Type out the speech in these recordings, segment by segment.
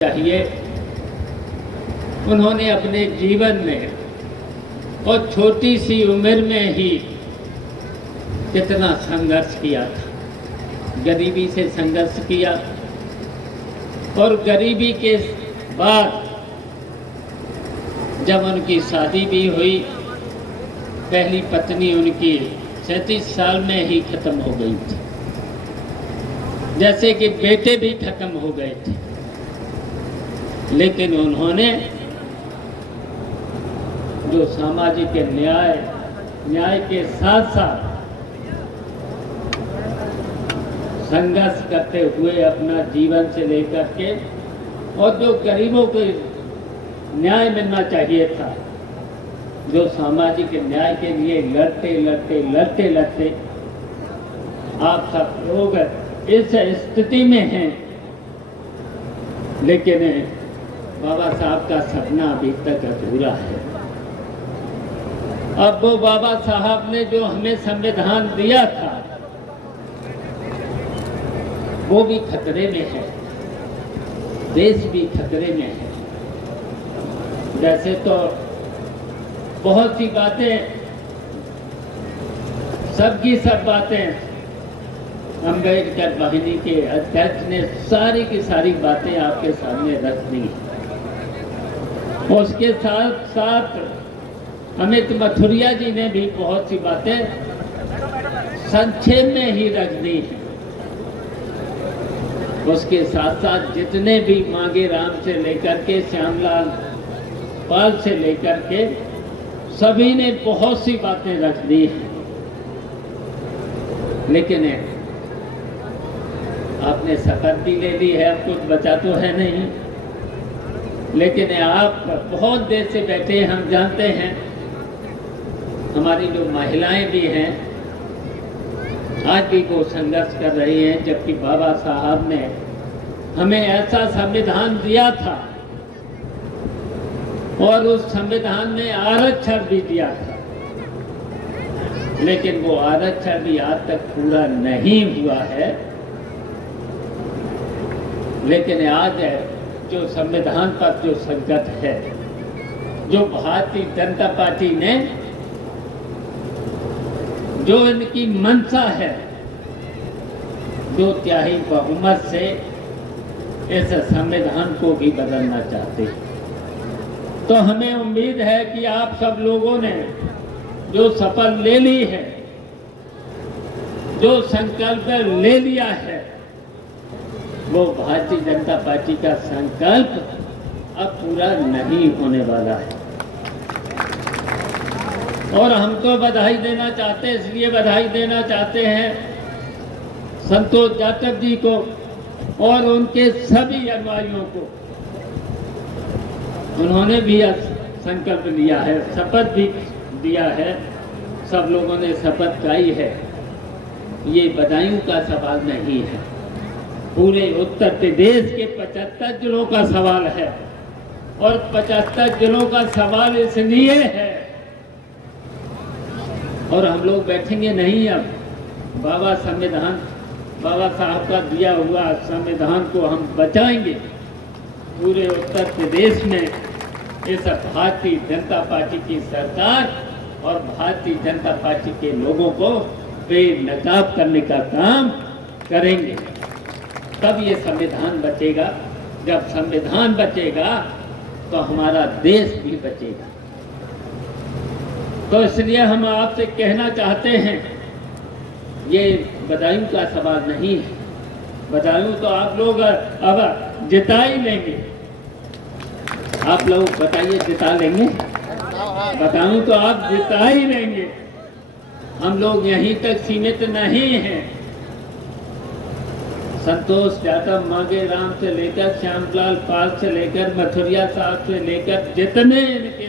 चाहिए। उन्होंने अपने जीवन में और छोटी सी उम्र में ही कितना संघर्ष किया था। गरीबी से संघर्ष किया और गरीबी के बाद जब उनकी शादी भी हुई, पहली पत्नी उनकी 37 साल में ही खत्म हो गई थी, जैसे कि बेटे भी खत्म हो गए थे। लेकिन उन्होंने जो सामाजिक न्याय के साथ साथ संघर्ष करते हुए अपना जीवन से लेकर के और जो गरीबों को न्याय मिलना चाहिए था, जो सामाजिक न्याय के लिए लड़ते आप सब लोग इस स्थिति में हैं। लेकिन बाबा साहब का सपना अभी तक अधूरा है। अब वो बाबा साहब ने जो हमें संविधान दिया था वो भी खतरे में है, देश भी खतरे में है। वैसे तो बहुत सी बातें, सबकी सब बातें अम्बेडकर वाहिनी के अध्यक्ष ने सारी की सारी बातें आपके सामने रख दी। उसके साथ साथ अमित मथुरिया जी ने भी बहुत सी बातें संक्षेप में ही रख दी हैं। उसके साथ साथ जितने भी मांगे राम से लेकर के श्यामलाल पाल से लेकर के सभी ने बहुत सी बातें रख दी हैं। लेकिन आपने शपथ भी ले ली है, अब कुछ बचा तो है नहीं। लेकिन आप बहुत देर से बैठे, हम जानते हैं। हमारी जो महिलाएं भी हैं आज भी वो संघर्ष कर रही हैं, जबकि बाबा साहब ने हमें ऐसा संविधान दिया था और उस संविधान में आरक्षण भी दिया था। लेकिन वो आरक्षण भी आज तक पूरा नहीं हुआ है। लेकिन आज जो संविधान पर जो संकट है, जो भारतीय जनता पार्टी ने जो इनकी मंशा है, जो तिहाई बहुमत से इस संविधान को भी बदलना चाहते हैं। तो हमें उम्मीद है कि आप सब लोगों ने जो शपथ ले ली है, जो संकल्प ले लिया है, वो भारतीय जनता पार्टी का संकल्प अब पूरा नहीं होने वाला है। और हम तो बधाई देना चाहते हैं, इसलिए बधाई देना चाहते हैं संतोष जाटव जी को और उनके सभी अनुयायियों को। उन्होंने भी संकल्प लिया है, शपथ भी दिया है, सब लोगों ने शपथ खाई है। ये बधाइयों का सवाल नहीं है, पूरे उत्तर प्रदेश के 75 जिलों का सवाल है। और 75 जिलों का सवाल इसलिए है, और हम लोग बैठेंगे नहीं। अब बाबा साहब का दिया हुआ संविधान को हम बचाएंगे। पूरे उत्तर प्रदेश में इस भारतीय जनता पार्टी की सरकार और भारतीय जनता पार्टी के लोगों को बेनकाब करने का काम करेंगे। तब ये संविधान बचेगा। जब संविधान बचेगा तो हमारा देश भी बचेगा। तो इसलिए हम आपसे कहना चाहते हैं, ये बधाइयों का सवाल नहीं है। बधाइयों तो आप लोग अब जिता ही लेंगे। आप लोग बताइए, जिता लेंगे? बधाइयों तो आप जिता ही लेंगे। हम लोग यहीं तक सीमित नहीं हैं। संतोष जाटव, मांगे राम से लेकर श्यामलाल पाल से लेकर मथुरिया साहब से लेकर जितने इनके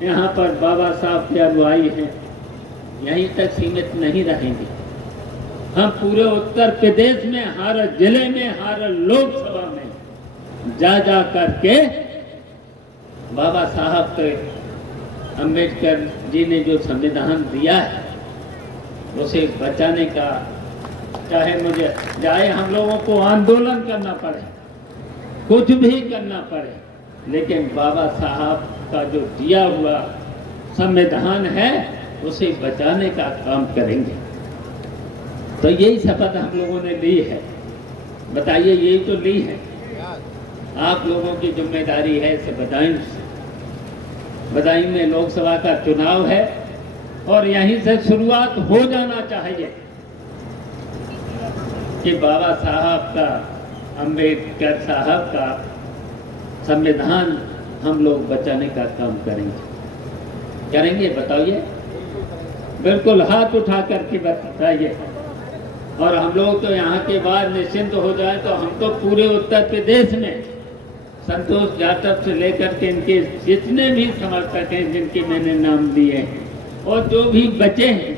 यहाँ पर बाबा साहब के अनुयायी हैं, यहीं तक सीमित नहीं रहेंगे। हम पूरे उत्तर प्रदेश में, हर जिले में, हर लोकसभा में जा करके बाबा साहब के अम्बेडकर जी ने जो संविधान दिया है उसे बचाने का, चाहे मुझे जाए हम लोगों को आंदोलन करना पड़े, कुछ भी करना पड़े, लेकिन बाबा साहब का जो दिया हुआ संविधान है उसे बचाने का काम करेंगे। तो यही शपथ हम लोगों ने ली है। बताइए, यही तो ली है। आप लोगों की जिम्मेदारी है। इस बदायूं में लोकसभा का चुनाव है और यहीं से शुरुआत हो जाना चाहिए कि बाबा साहब का, अम्बेडकर साहब का संविधान हम लोग बचाने का काम करेंगे। बताइए, बिल्कुल हाथ उठा करके बताइए। और हम लोग तो यहाँ के बाद निश्चिंत हो जाए तो हम तो पूरे उत्तर प्रदेश में संतोष जाटव से लेकर के इनके जितने भी समर्थक हैं जिनके मैंने नाम लिए हैं और जो भी बचे हैं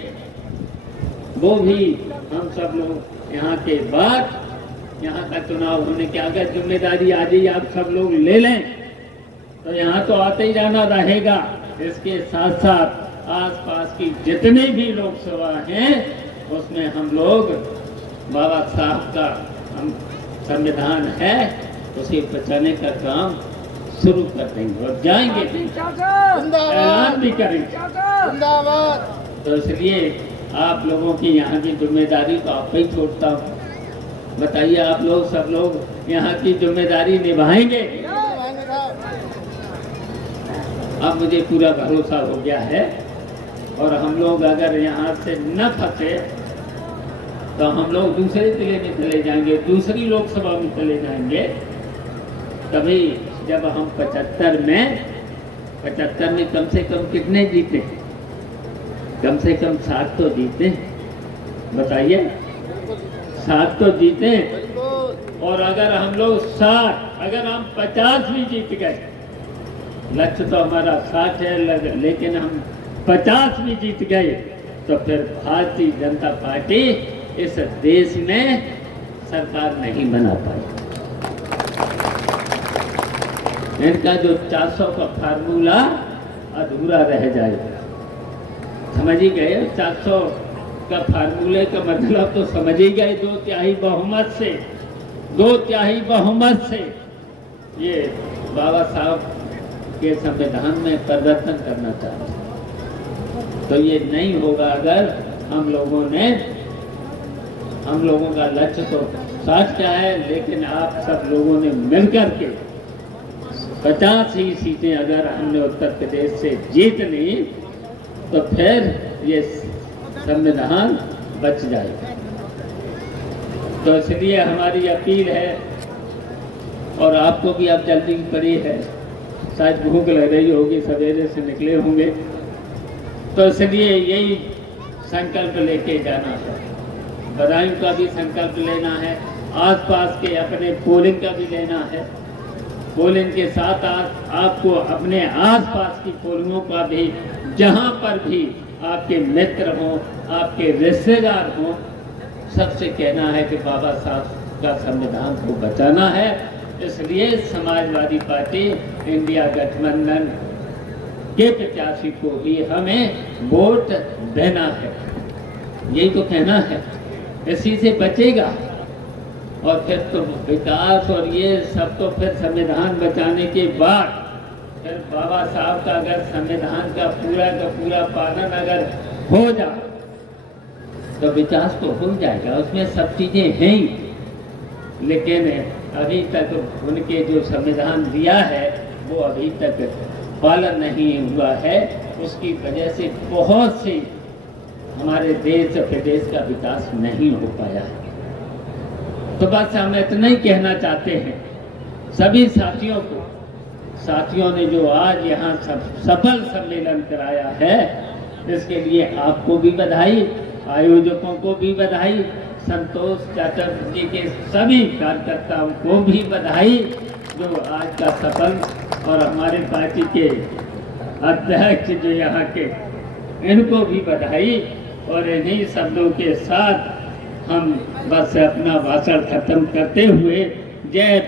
वो भी हम सब लोग यहाँ के बाद, यहाँ का चुनाव होने के अगर जिम्मेदारी आज ही आप सब लोग ले लें तो यहाँ तो आते ही जाना रहेगा। इसके साथ साथ आसपास की जितने भी लोकसभा हैं उसमें हम लोग बाबा साहब का संविधान है उसे बचाने का काम शुरू कर देंगे और जाएंगे, ऐलान भी करेंगे। तो इसलिए आप लोगों की यहाँ की जिम्मेदारी तो आप ही छोड़ता हूँ। बताइए, आप लोग सब लोग यहाँ की जिम्मेदारी निभाएंगे? अब मुझे पूरा भरोसा हो गया है और हम लोग अगर यहाँ से न फंसे तो हम लोग दूसरे जिले में चले जाएंगे, दूसरी लोकसभा में चले जाएंगे। तभी जब हम 75 में कम से कम कितने जीते? कम से कम 7 तो जीते। बताइए, 7 तो जीते। और अगर हम लोग 60, अगर हम 50 भी जीत गए, लक्ष्य तो हमारा 60 है, लेकिन हम 50 भी जीत गए तो फिर भारतीय जनता पार्टी इस देश में सरकार नहीं बना पाई। इनका जो 400 का फार्मूला अधूरा रह जाएगा। समझ ही गए? 400 का फार्मूले का मतलब तो समझ ही गए। 2/3 बहुमत से ये बाबा साहब के संविधान में परिवर्तन करना चाहते हैं। तो ये नहीं होगा अगर हम लोगों का लक्ष्य तो 60 का है, लेकिन आप सब लोगों ने मिलकर के 50 ही सीटें अगर हमने उत्तर प्रदेश से जीत ली तो फिर ये संविधान बच जाएगा। तो इसलिए हमारी अपील है, और आपको भी अब जल्दी पड़ी है, शायद भूख लग रही होगी, सवेरे से निकले होंगे, तो इसलिए यही संकल्प लेके जाना है। बदायूं का भी संकल्प लेना है, आसपास के अपने पोलिंग का भी लेना है। पोलिंग के साथ आपको अपने आसपास की पोलिंगों का भी, जहां पर भी आपके मित्र हों, आपके रिश्तेदार हों, सबसे कहना है कि बाबा साहब का संविधान को बचाना है। इसलिए समाजवादी पार्टी इंडिया गठबंधन के प्रत्याशी को ही हमें वोट देना है, यही तो कहना है। इसी से बचेगा और फिर तो विकास और ये सब तो फिर संविधान बचाने के बाद फिर बाबा साहब का अगर संविधान का पूरा पालन अगर हो जाए तो विकास तो हो जाएगा, उसमें सब चीजें हैं ही। लेकिन अभी तक उनके जो संविधान दिया है वो अभी तक पालन नहीं हुआ है, उसकी वजह से बहुत से हमारे देश प्रदेश का विकास नहीं हो पाया है। तो बस हम इतना ही कहना चाहते हैं सभी साथियों ने जो आज यहाँ सफल सम्मेलन कराया है, इसके लिए आपको भी बधाई, आयोजकों को भी बधाई, संतोष जाटव जी के सभी कार्यकर्ताओं को भी बधाई जो आज का सफल, और हमारे पार्टी के अध्यक्ष जो यहाँ के, इनको भी बधाई। और इन्हीं शब्दों के साथ हम बस अपना भाषण खत्म करते हुए जय